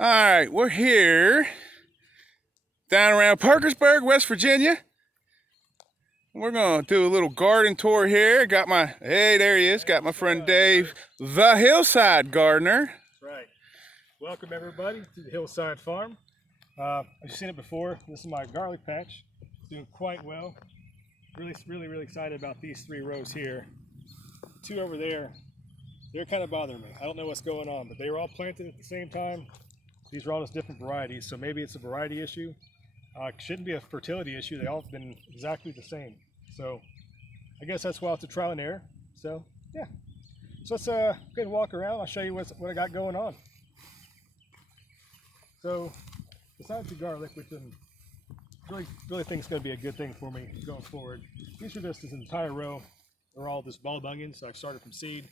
All right, we're here down around Parkersburg, West Virginia. We're gonna do a little garden tour here. Got my, hey, there he is. Got my friend Dave, the Hillside Gardener. That's right. Welcome everybody to the Hillside Farm. I've seen it before. This is my garlic patch. It's doing quite well. Really excited about these 3 rows here. 2 over there, they're kind of bothering me. I don't know what's going on, but they were all planted at the same time. These are all just different varieties, so maybe it's a variety issue. Shouldn't be a fertility issue. They all have been exactly the same. So I guess that's why it's a trial and error. So yeah. So let's go ahead and walk around. I'll show you what I got going on. So besides the garlic, which I really think is going to be a good thing for me going forward, these are just this entire row. They're all just bulb onions. So I started from seed.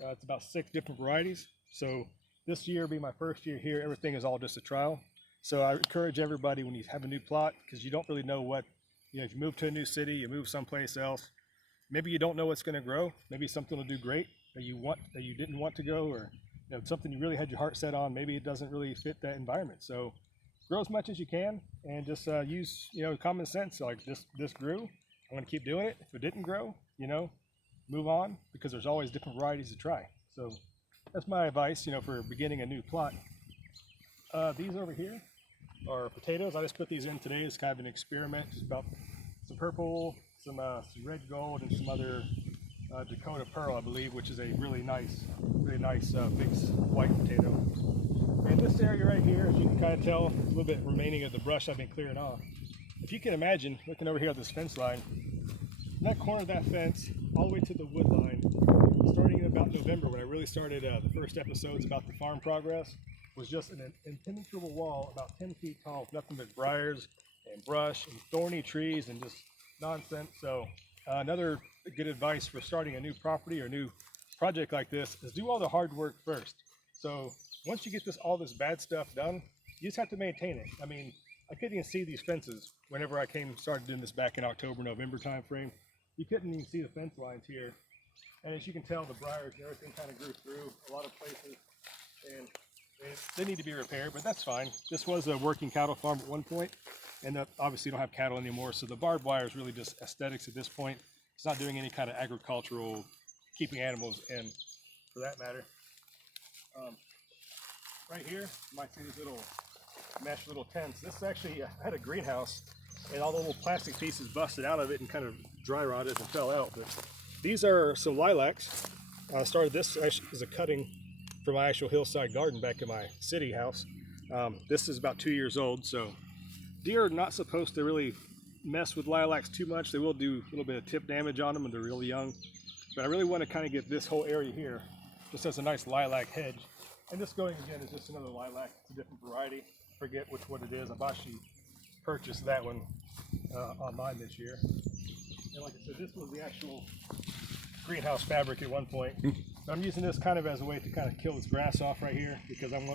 It's about 6 different varieties. So this year will be my first year here. Everything is all just a trial. So I encourage everybody when you have a new plot, because you don't really know what, if you move to a new city, you move someplace else, maybe you don't know what's going to grow. Maybe something will do great that you didn't want to go, or something you really had your heart set on. Maybe it doesn't really fit that environment. So grow as much as you can and just use common sense. Like this grew, I'm going to keep doing it. If it didn't grow, move on, because there's always different varieties to try. So that's my advice, for beginning a new plot. These over here are potatoes. I just put these in today as kind of an experiment. It's about some purple, some red gold, and some other Dakota Pearl, I believe, which is a really nice big white potato. And this area right here, as you can kind of tell, a little bit remaining of the brush I've been clearing off. If you can imagine, looking over here at this fence line, from that corner of that fence all the way to the wood line, starting in about November, when I really started the first episodes about the farm progress, was just an impenetrable wall about 10 feet tall with nothing but briars and brush and thorny trees and just nonsense. So another good advice for starting a new property or a new project like this is do all the hard work first. So once you get all this bad stuff done, you just have to maintain it. I mean, I couldn't even see these fences whenever I started doing this back in October, November time frame. You couldn't even see the fence lines here. And as you can tell, the briars and everything kind of grew through a lot of places, and they need to be repaired, but that's fine. This was a working cattle farm at one point, and obviously don't have cattle anymore, so the barbed wire is really just aesthetics at this point. It's not doing any kind of agricultural keeping animals in, for that matter. Right here, you might see these little mesh little tents. This actually had a greenhouse, and all the little plastic pieces busted out of it and kind of dry rotted and fell out. But these are some lilacs. I started this as a cutting for my actual hillside garden back in my city house. This is about 2 years old, so deer are not supposed to really mess with lilacs too much. They will do a little bit of tip damage on them when they're really young. But I really want to kind of get this whole area here just as a nice lilac hedge. And this going again is just another lilac. It's a different variety. I forget which one it is. I've actually purchased that one online this year. And like I said, this was the actual greenhouse fabric at one point. So I'm using this kind of as a way to kind of kill this grass off right here, because I'm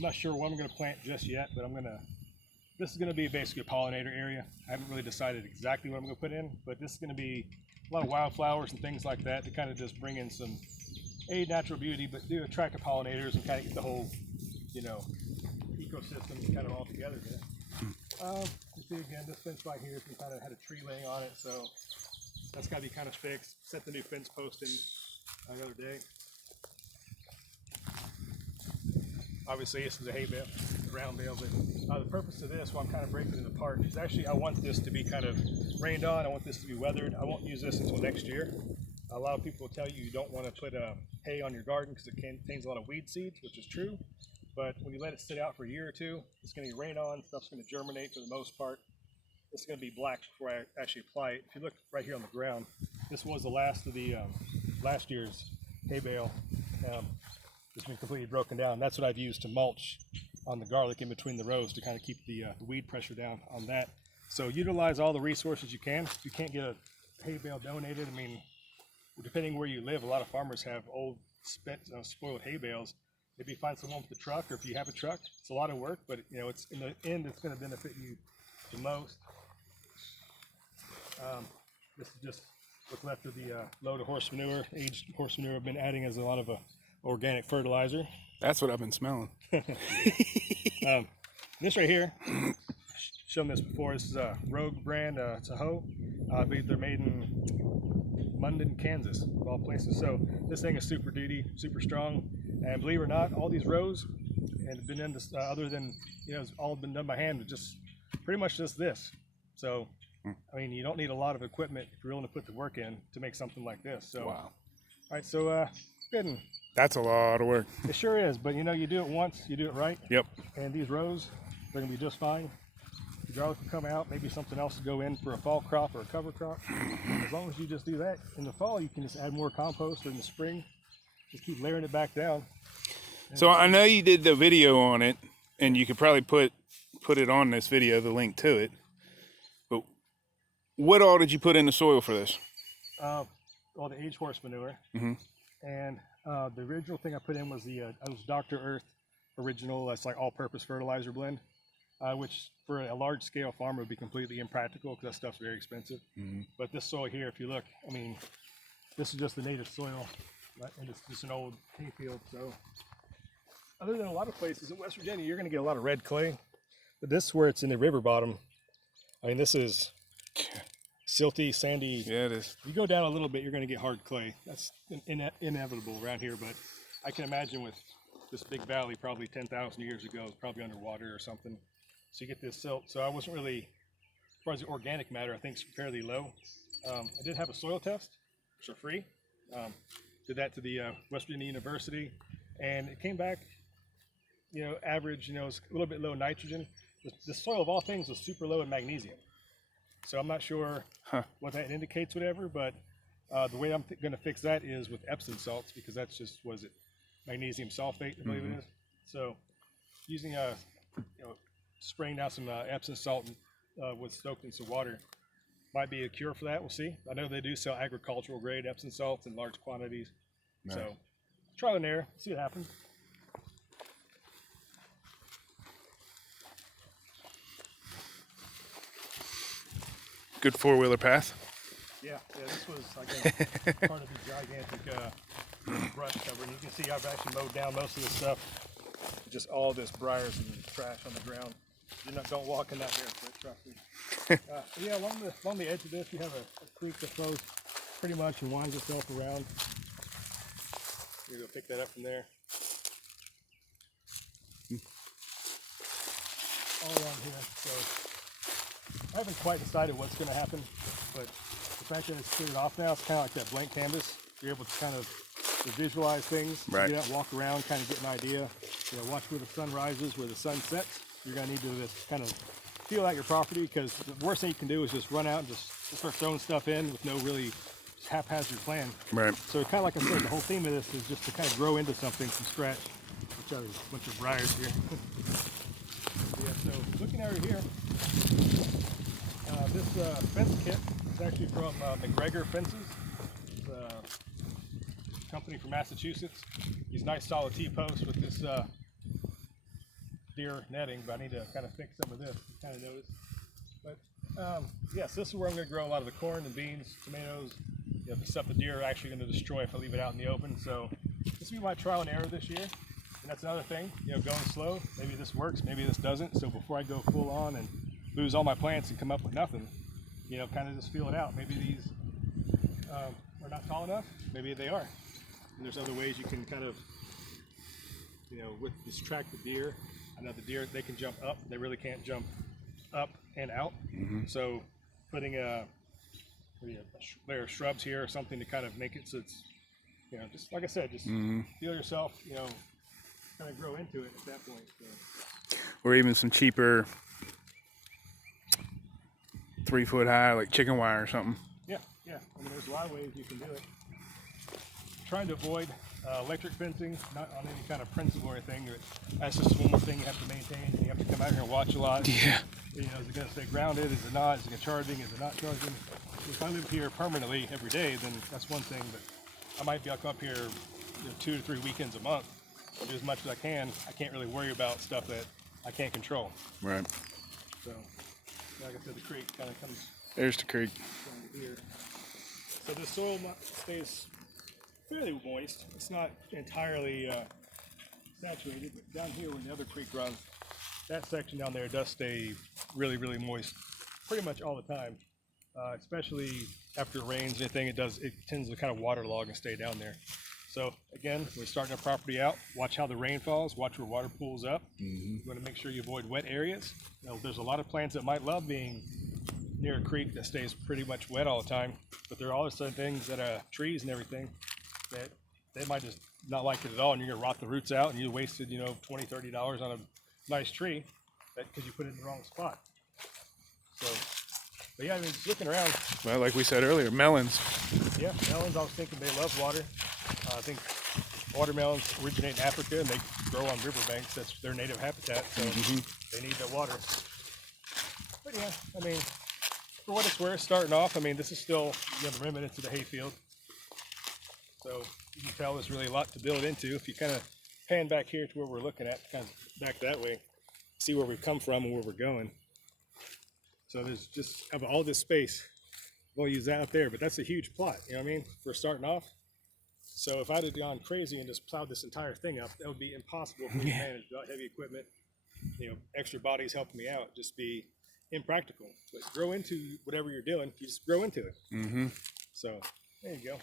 not sure what I'm going to plant just yet, but this is going to be basically a pollinator area. I haven't really decided exactly what I'm going to put in, but this is going to be a lot of wildflowers and things like that to kind of just bring in some natural beauty, but do attract the pollinators and kind of get the whole, ecosystem kind of all together here. You see again, this fence right here, we kind of had a tree laying on it, so that's got to be kind of fixed. Set the new fence post in the other day. Obviously, this is a hay bale, a round bale, but the purpose of this, while I'm kind of breaking it apart, is actually I want this to be kind of rained on. I want this to be weathered. I won't use this until next year. A lot of people will tell you don't want to put hay on your garden because it contains a lot of weed seeds, which is true. But when you let it sit out for a year or two, it's going to get rain on, stuff's going to germinate for the most part. It's going to be black before I actually apply it. If you look right here on the ground, this was the last of the last year's hay bale. It's been completely broken down. That's what I've used to mulch on the garlic in between the rows to kind of keep the weed pressure down on that. So utilize all the resources you can. If you can't get a hay bale donated, I mean, depending where you live, a lot of farmers have old spoiled hay bales. Maybe find someone with a truck, or if you have a truck, it's a lot of work, but it's in the end, it's going to benefit you the most. This is just what's left of the load of horse manure, aged horse manure I've been adding as a lot of organic fertilizer. That's what I've been smelling. This right here, shown this before. This is a Rogue brand. It's a hoe. I believe they're made in London, Kansas, of all places. So this thing is super duty, super strong. And believe it or not, all these rows and been done this, other than it's all been done by hand with just pretty much just this. So I mean, you don't need a lot of equipment if you're willing to put the work in to make something like this. So Wow. All right, so good. And That's a lot of work. it sure is, but you do it once, you do it right. Yep. And these rows, they're gonna be just fine. The garlic will come out, maybe something else to go in for a fall crop or a cover crop. As long as you just do that, in the fall you can just add more compost, or in the spring, just keep layering it back down. So I know you did the video on it, and you could probably put it on this video, the link to it. But what all did you put in the soil for this? All the aged horse manure. Mm-hmm. And the original thing I put in was the Dr. Earth original. That's like all-purpose fertilizer blend, which for a large-scale farmer would be completely impractical because that stuff's very expensive. Mm-hmm. But this soil here, if you look, I mean, this is just the native soil, right? And it's just an old hay field. So other than a lot of places in West Virginia, you're going to get a lot of red clay. But this, where it's in the river bottom, I mean, this is silty, sandy. Yeah, it is. You go down a little bit, you're going to get hard clay. That's inevitable around here, but I can imagine with this big valley, probably 10,000 years ago, it's probably underwater or something. So you get this silt. So I wasn't really, as far as the organic matter, I think it's fairly low. I did have a soil test, which are free. Did that to the West Virginia University, and it came back, average, it's a little bit low nitrogen. The soil of all things was super low in magnesium. So I'm not sure what that indicates, whatever, but the way I'm going to fix that is with Epsom salts, because that's just, was it magnesium sulfate, I believe it is. So using spraying down some Epsom salt with soaked in some water might be a cure for that. We'll see. I know they do sell agricultural grade Epsom salts in large quantities. Nice. So trial and error, see what happens. Good four-wheeler path. Yeah, this was, again, part of the gigantic brush cover. And you can see I've actually mowed down most of this stuff. Just all this briars and trash on the ground. Don't walk in that barefoot, trust me. Yeah, along the edge of this, you have a creek that flows pretty much and winds itself around. You're going to pick that up from there. All around here. So I haven't quite decided what's going to happen, but the fact that it's cleared off now, it's kind of like that blank canvas. You're able to kind of visualize things, right. Get out, walk around, kind of get an idea. Watch where the sun rises, where the sun sets. You're going to need to just kind of feel out your property, because the worst thing you can do is just run out and just start throwing stuff in with no really haphazard plan. Right. So kind of like I said, the whole theme of this is just to kind of grow into something from scratch, which are a bunch of briars here. Yeah, so looking over here, this fence kit is actually from Mcgregor Fences. It's a company from Massachusetts. These nice solid T-posts with this deer netting, but I need to kind of fix some of this, you kind of notice. But yes, this is where I'm going to grow a lot of the corn and beans, tomatoes, the stuff the deer are actually going to destroy if I leave it out in the open. So this will be my trial and error this year. And that's another thing, going slow. Maybe this works, maybe this doesn't. So before I go full on and lose all my plants and come up with nothing, kind of just feel it out. Maybe these are not tall enough, maybe they are. And there's other ways you can kind of, with distract the deer. I know the deer, they can jump up, they really can't jump up and out. Mm-hmm. So putting a layer of shrubs here or something to kind of make it so it's, just like I said, just feel yourself, kind of grow into it at that point. So. Or even some cheaper 3-foot high, like chicken wire or something. Yeah. I mean, there's a lot of ways you can do it. Trying to avoid electric fencing, not on any kind of principle or anything. That's just one more thing you have to maintain. You have to come out here and watch a lot. Yeah. Is it going to stay grounded? Is it not? Is it charging? Is it not charging? If I live here permanently every day, then that's one thing. But I might be, I'll come up here 2 to 3 weekends a month. I'll do as much as I can. I can't really worry about stuff that I can't control. Right. So, like I said, the creek kind of comes. There's the creek. Here. So the soil stays fairly moist. It's not entirely saturated, but down here where the other creek runs, that section down there does stay really, really moist pretty much all the time, especially after it rains. Anything it tends to kind of waterlog and stay down there. So again, when starting a property out, watch how the rain falls, watch where water pools up. You want to make sure you avoid wet areas. There's a lot of plants that might love being near a creek that stays pretty much wet all the time, but there are also things that trees and everything that they might just not like it at all, and you're gonna rot the roots out, and you wasted $20-$30 on a nice tree because you put it in the wrong spot. So, but yeah, I mean, just looking around. Well, like we said earlier, melons. Yeah, melons. I was thinking they love water. I think watermelons originate in Africa and they grow on riverbanks. That's their native habitat, so they need that water. But yeah, I mean, for what it's worth, starting off, I mean, this is still the remnants of the hayfield. So you can tell there's really a lot to build into. If you kind of pan back here to where we're looking at, kind of back that way, see where we've come from and where we're going. So there's just have all this space. We'll use that out there, but that's a huge plot, you know what I mean, for starting off. So if I'd have gone crazy and just plowed this entire thing up, that would be impossible for me to manage without heavy equipment, extra bodies helping me out, just be impractical. But grow into whatever you're doing, you just grow into it. So there you go.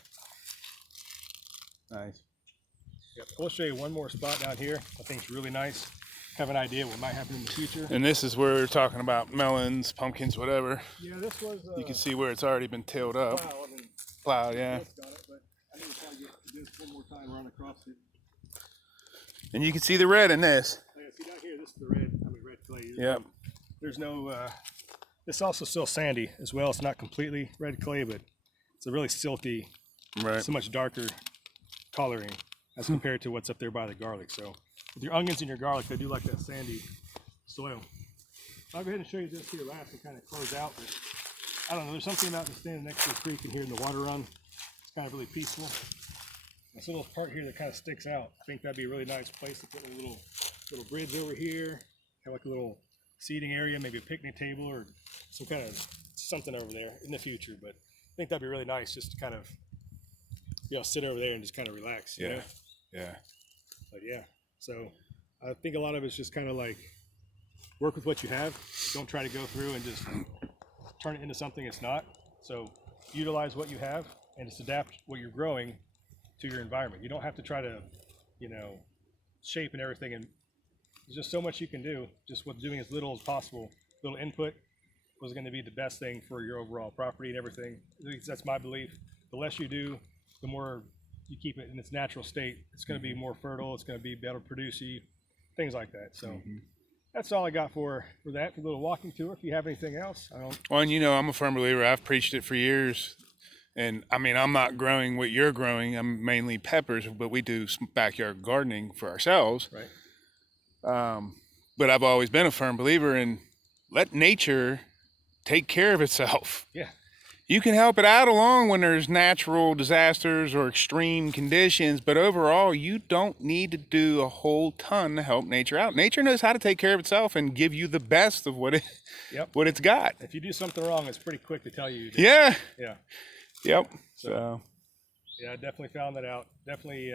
Nice. Yep. We'll show you one more spot down here. I think it's really nice. Have an idea what might happen in the future. And this is where we're talking about melons, pumpkins, whatever. Yeah, this was. You can see where it's already been tilled up. Plowed, yeah. I need to try to get this one more time, run across it. And you can see the red in this. Yeah, see down here, this is the red clay. Yep. There's no, it's also still sandy as well. It's not completely red clay, but it's a really silty, Right. so much darker coloring as compared to what's up there by the garlic. So with your onions and your garlic, they do like that sandy soil. I'll go ahead and show you this here last and kind of close out. But I don't know, there's something about just standing next to a creek and hearing the water run. It's kind of really peaceful. This little part here that kind of sticks out. I think that'd be a really nice place to put a little bridge over here. Have like a little seating area, maybe a picnic table or some kind of something over there in the future. But I think that'd be really nice just to kind of, sit over there and just kind of relax. You know? Yeah. But yeah, so I think a lot of it's just kind of like work with what you have. Don't try to go through and just turn it into something it's not. So utilize what you have and just adapt what you're growing to your environment. You don't have to try to, shape and everything. And there's just so much you can do. Just with doing as little as possible. Little input was going to be the best thing for your overall property and everything. At least that's my belief. The less you do, the more you keep it in its natural state. It's going to be more fertile. It's going to be better produce things like that. So that's all I got for that. For a little walking tour. If you have anything else, I don't. Well, and I'm a firm believer. I've preached it for years. And I mean, I'm not growing what you're growing. I'm mainly peppers, but we do some backyard gardening for ourselves. Right. But I've always been a firm believer in let nature take care of itself. Yeah. You can help it out along when there's natural disasters or extreme conditions, but overall, you don't need to do a whole ton to help nature out. Nature knows how to take care of itself and give you the best of what it's got. If you do something wrong, it's pretty quick to tell you. Yeah. Yeah. Yep. So. Yeah, I definitely found that out. Definitely,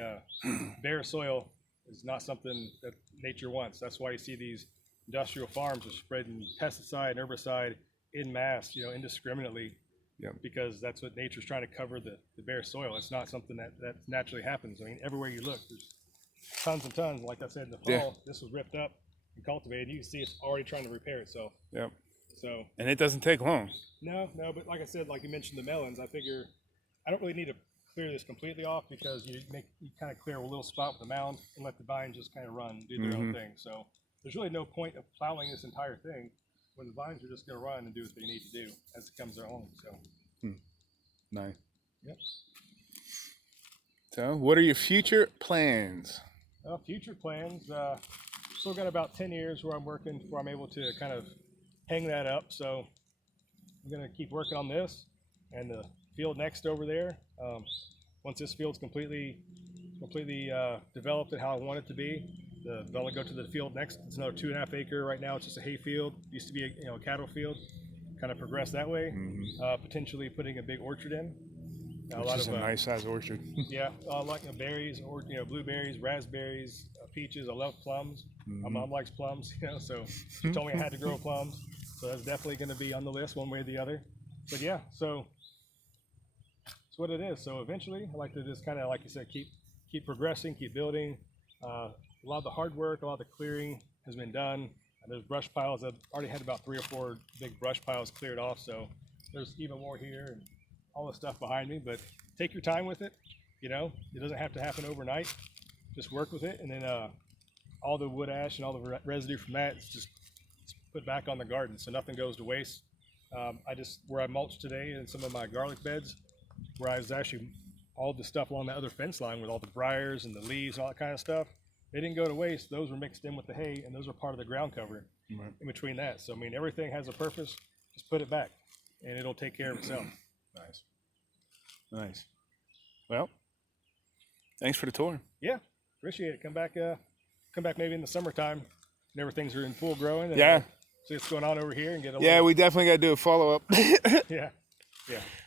bare soil is not something that nature wants. That's why you see these industrial farms are spreading pesticide and herbicide in mass, indiscriminately. Yep. Because that's what nature's trying to cover the bare soil. It's not something that naturally happens. I mean, everywhere you look, there's tons and tons. Like I said, in the fall, this was ripped up and cultivated. You can see it's already trying to repair itself. Yep. So. And it doesn't take long. No, but like I said, like you mentioned the melons, I figure I don't really need to clear this completely off because you kind of clear a little spot with the mound and let the vines just kind of run, do their own thing. So there's really no point of plowing this entire thing when the vines are just going to run and do what they need to do as it comes their own. So. Nice. Yep. So what are your future plans? Well, future plans, still got about 10 years where I'm working before I'm able to kind of hang that up. So I'm going to keep working on this and the field next over there. Once this field's completely developed and how I want it to be, then I'll go to the field next. It's another 2.5 acre. Right now it's just a hay field. Used to be a cattle field. Kind of progress that way. Potentially putting a big orchard in. Which is a nice size orchard. Yeah, like berries, or blueberries, raspberries, peaches. I love plums. My mom likes plums, so she told me I had to grow plums. So that's definitely going to be on the list one way or the other. But yeah, so that's what it is. So eventually, I like to just kind of, like you said, keep progressing, keep building. A lot of the hard work, a lot of the clearing has been done. And there's brush piles. I've already had about 3 or 4 big brush piles cleared off. So there's even more here and all the stuff behind me. But take your time with it. It doesn't have to happen overnight. Just work with it, and then all the wood ash and all the residue from that is just put back on the garden, so nothing goes to waste. Where I mulched today in some of my garlic beds, where I was actually all the stuff along that other fence line with all the briars and the leaves and all that kind of stuff, they didn't go to waste. Those were mixed in with the hay, and those are part of the ground cover in between that. So I mean, everything has a purpose. Just put it back, and it'll take care of itself. Nice. Well, thanks for the tour. Yeah, appreciate it. Come back maybe in the summertime when everything's in full growing. And, Yeah. See what's going on over here and get a We definitely got to do a follow up. Yeah.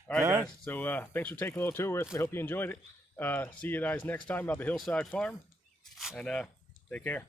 All right, guys. So thanks for taking a little tour with me. Hope you enjoyed it. See you guys next time about the Hillside Farm, and take care.